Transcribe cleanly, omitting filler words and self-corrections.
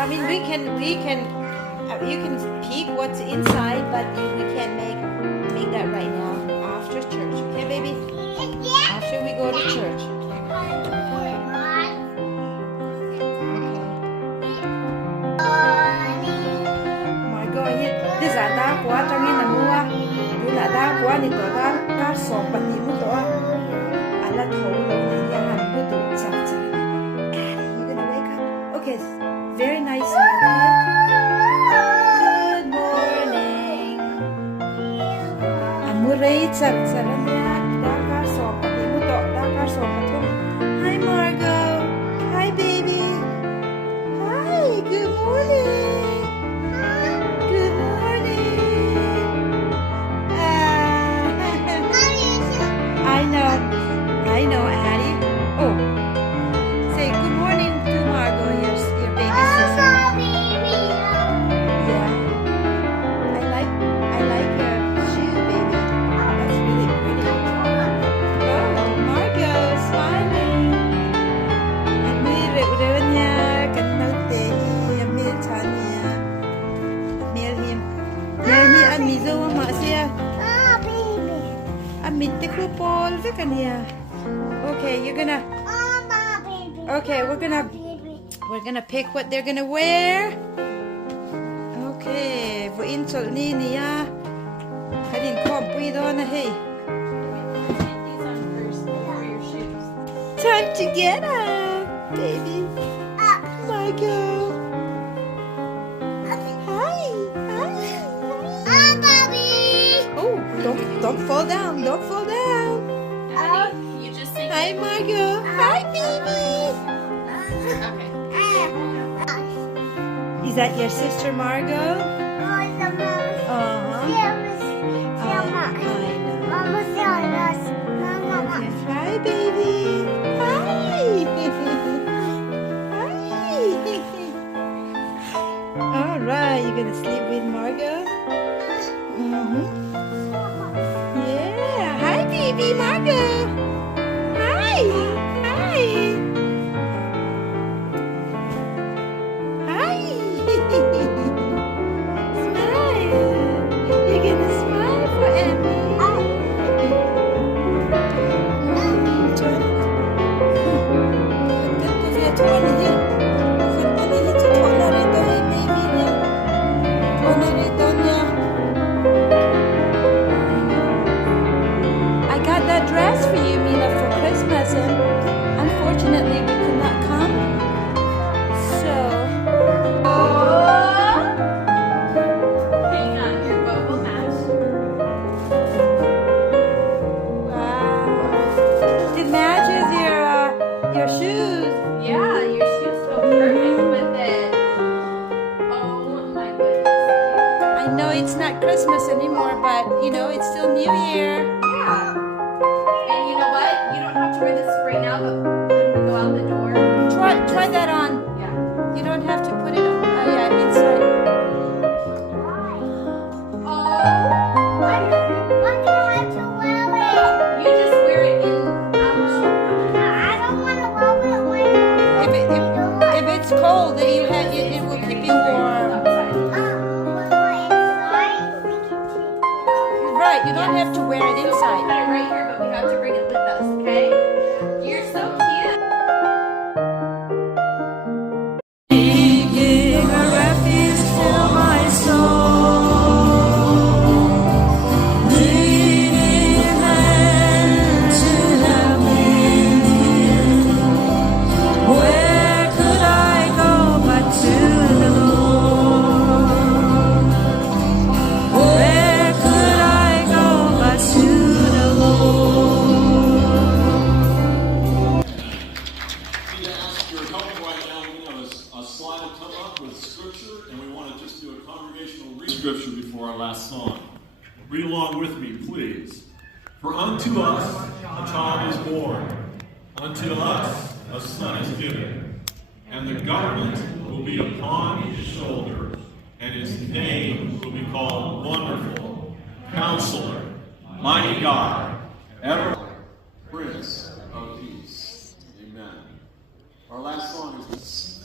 I mean, you can peek what's inside, but we can't make that right now. After church, okay, baby? After we go to church. Margot, this is that quá trong như là mua, như là đa quá thì tụi ta ta sọt bật nhị mua tụi, à là thấu lâu này nhà hàng mua tụi chặt chặt. You're gonna wake up. Okay, very nice. Good morning. Mua rây chặt chặt nha, đa cá sọt bật nhị mua tụi, đa cá sọt bật thùng. Hi Margot. Hi baby. Hi. Good morning. I know, Addie. Oh, say good morning to Margot, your baby sister. Yeah, I like your shoe, baby. That's really pretty. Oh, Margot, smiling. Admirernya kenalti Amir Tanya. Merhim amizo masih. Amit kupol sekania. Okay, you're gonna. Okay, we're gonna pick what they're gonna wear. Okay, for insult ni niya. Kadin kompui do na hey. These on first before your shoes. Time to get up, baby. Margot. Hi. Oh, don't fall down. Don't fall down. You just sing. Hi, Margot. Hi, baby. Okay. Is that your sister, Margot? Hi, baby. Hi. All right, you're gonna sleep with Margot? Yeah. Hi, baby, Margot. Hi. Smile. You're gonna smile for Emmy. I got that dress for you, Mina, for Christmas, and unfortunately we could not come. So, Hang on, your bow will match. wow, it matches your shoes. Yeah, your shoes go perfect with it. Oh my goodness. I know it's not Christmas anymore, but you know it's still New Year. Yeah. And you know what? You don't have to wear this right now, but when we go out the door. Try that on. Yeah. You don't have to put it on. Oh yeah, inside. You just wear it in If it's cold, then it will keep you warm. outside. Right, you don't have to wear it So we'll inside. put it right here, but we have to bring it with us, okay? You're so cute. Seeking a refuge for my soul, leading men to heaven. Where could I go but to the Lord? Where could I go but to the Lord? Need to ask your help right now. We have a slide will come up with scripture, and we want to just do a congregational read scripture before our last song. Read along with me, please. For unto us a child is born, unto us a son is given, and the government will be upon his shoulder, and his name will be called Wonderful, Counselor, Mighty God, Ever Prince of Peace. Amen. Our last song is